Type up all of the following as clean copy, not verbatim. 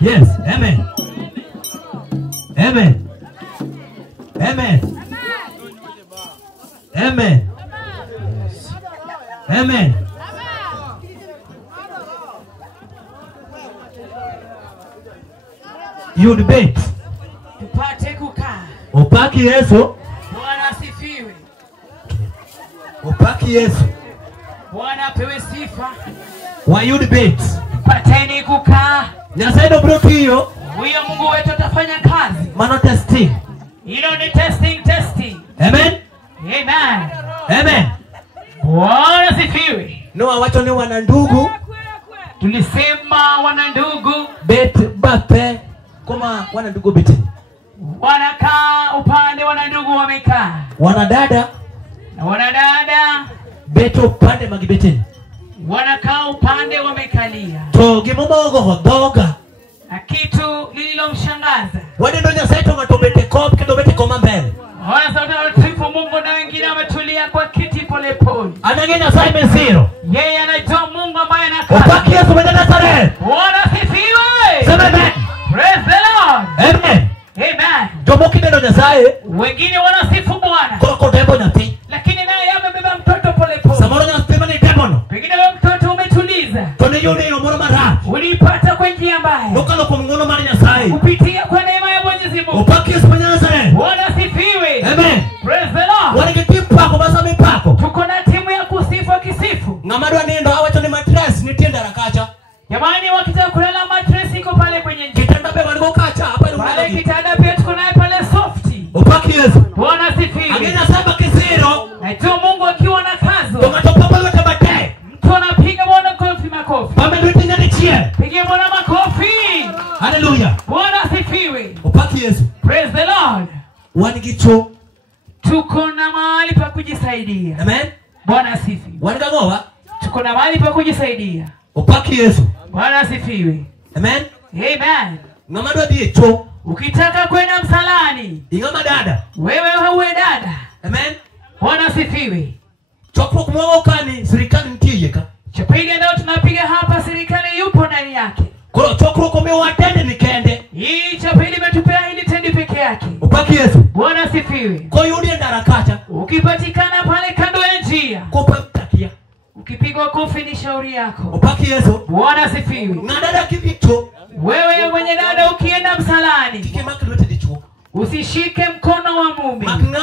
Yes, amen. Amen. Amen. Amen. Yes. Amen. You debate. Tupate kukaa. Upaki Yesu. Bwana asifiwe. Upaki Yesu. Bwana apewe sifa. Why you debate? Pateni kukaa. Nyasaido brokiyo. Huyo Mungu wetu atafanya kazi. Mano testing. Hilo ni testing. Amen. Amen. Amen. Bwana asifiwe. No wacho ni wana ndugu. Tulisema wana ndugu. Bet bape. Koma wana ndugu biti. Wanakaa upande wana ndugu wamekaa. Wana dada. Na wana dada. Beto upande magibetini. Wanakaa upande wamekalia. To gimomogo hodoga. Na kitu lililomshangaza. Wadi ndo Nyasaito matobete kop kendo bete koma mbele. Wana sauti wanasifu Mungu na wengine wametulia kwa kiti pole pole. Anangenya Simon Zero. Yeye anajua Mungu ambaye anakaa. Upaki Yesu mwenye Nazareth. Bwana asifiwe. Sema amen. Praise the Lord. Amen. Amen. Jomoki neno Nyasaye. Wengine wanasifu Bwana. Koko debo nyati. Lakini naye amebeba mtoto pole pole. Samoro nyasema ni demono. Pengine wewe mtoto umetuliza. Tone yone yomoro mara. Ulipata kwa njia mbaya. Lokalo kwa mngono mara Nyasaye. Kupitia kwa neema ya Mwenyezi Mungu. Upaki Yesu mwenye Nazareth. Bwana asifiwe. Amen. Praise the Lord. Wale kitipu pako basa mipako. Tuko na timu ya kusifu akisifu. Ngamadwa nindo awacho ni matres ni tienda rakacha. Jamani wakitaka kulala mattress iko pale kwenye njia. Kitanda pe waliko kacha hapa ni Pale kitanda pia tuko naye pale softi. Upaki Yesu. Bwana asifiwe. Agena saba kisiro. Na tu Mungu akiwa na kazo. Tomatopa lote bate. Mtu anapiga Bwana makofi. Pamedwiti nyani chie. Pigia Bwana makofi. Hallelujah. Bwana asifiwe. Upaki Yesu. Praise the Lord. Wanigicho. Tuko na mahali pa kujisaidia. Amen. Bwana asifiwe. Wanigagowa. Tuko na mahali pa kujisaidia. Upaki Yesu. Bwana asifiwe. Amen. Amen. Ngamadwa dicho. Ukitaka kwenda msalani. Ingama dada. Wewe hauwe dada. Amen. Bwana asifiwe. Chokro kumwago kani serikali ntiyeka. Chapili ndio tunapiga hapa, serikali yupo ndani yake. Kwa chokro kumewatende nikende. Hii chapili imetupea hili tendi peke yake. Upaki Yesu. Bwana asifiwe. Kwa yule ndarakacha. Ukipatikana pale kando ya njia. Kupatakia. Ukipigwa kofi ni shauri yako. Upaki Yesu. Bwana asifiwe. Na dada kivicho. Wewe mwenye dada ukienda msalani. Kike makilwete dicho. Usishike mkono wa mume. Makna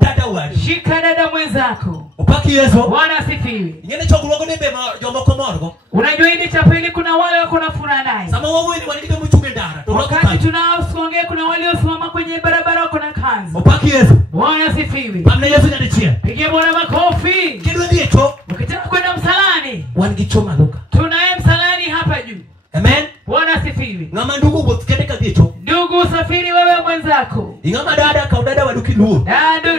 dada wali. Shika dada mwenzako. Upaki Yesu. Bwana asifiwe. Ingene chokulogo nembe jomoko morgo. Unajua hili chapa hili kuna wale wako na furaha naye. Sama wawili walidike mchunge ndara. Wakati tunaosongea kuna wale wasimama kwenye barabara wako na kanzu. Upaki Yesu. Bwana asifiwe. Pamna Yesu nyadichia. Pigia Bwana makofi. Kidwe ndicho. Ukitaka kwenda msalani. Wangichoma luka. Tunaye msalani hapa juu. Amen. Bwana asifiwe. Ngama ndugu botkendeka ndicho. Ndugu usafiri wewe mwenzako. Ingama dada kaudada waduki luo.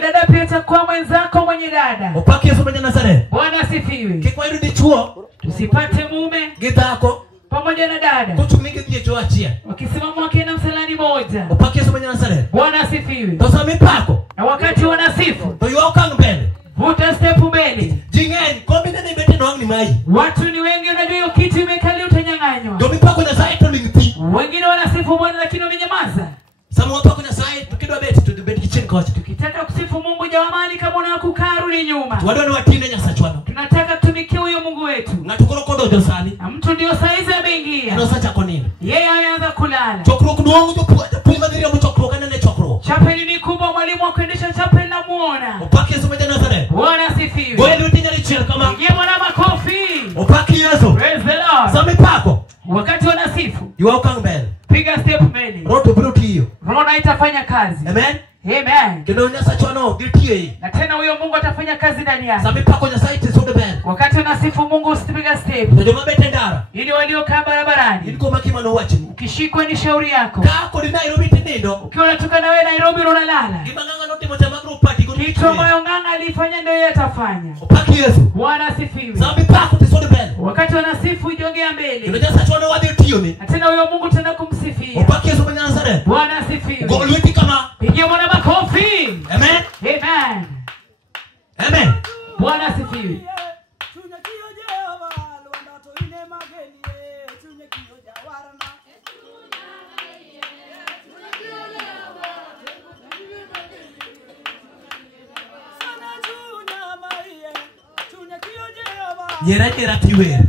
Dada pia takuwa mwenzako mwenye dada. Upaki Yesu mwenye Nazareth. Bwana asifiwe. Kikwa iru ndichuo. Tusipate mume Githako. pamoja na dada. Kutumike ndicho achia. Wakisimama wakienda msalani moja. Upaki Yesu mwenye Nazareth. Bwana asifiwe. Tosa mipako. Na wakati wanasifu. Toyoka mbele. Vuta step mbele. Jingeni kombine ni bete no ni mai. Watu ni wengi unajua hiyo kiti imekali utanyang'anywa. Ndio mipako na sai to lingti. Wengine wanasifu Bwana lakini wamenyamaza. Samu mipako na sai tukidwa bete to bete kitchen coach. Tukitaka kusifu Mungu jamani kama unakukaa rudi nyuma. Wado ni watinde nyasa chwano. Tunataka tumikie huyo Mungu wetu. Na tukoro kodo josani. Na mtu ndio saizi ameingia. Ndio sacha konini. Yeye ameanza kulala. Chokro kuduongo jo puima ndiria mchokro kana ne chokro. Chapeli ni kubwa, mwalimu wa kuendesha chapeli na muona. Upaki Yesu mwenye Nazareth. Bwana asifiwe. Wewe utinya lichia kama. Pigia Bwana makofi. Upaki Yesu. Praise the Lord. Samu mipako. Wakati wanasifu. Yoka mbele. Piga step mbele. Roto bruti hiyo. Roho itafanya kazi. Amen. Amen. Kendo nyasa chwano diltie. Na tena huyo Mungu atafanya kazi ndani yako. Samu mipako na sai tisude mbele. Wakati unasifu Mungu usipiga step. Ndio mabete ndara. Ili waliokaa barabarani. Iliko makima no wachi. Ukishikwa ni shauri yako. Kako ni Nairobi tinindo. Ukiwa unatoka na wewe Nairobi unalala. Gimanganga note moja magru party ko. Kitu ambayo nganga alifanya ndio yeye atafanya. Upaki Yesu. Bwana asifiwe. Samu mipako tisode mbele. Wakati wanasifu jongea mbele. Ndio nyasa chwano wadi tiyo ni. Na tena huyo Mungu tena kumsifia. Upaki Yesu mwenye Nazareth. Bwana asifiwe. Golweti kama. Pigia Bwana makofi. Amen. Amen. Amen. Bwana asifiwe. Nyera tiwer.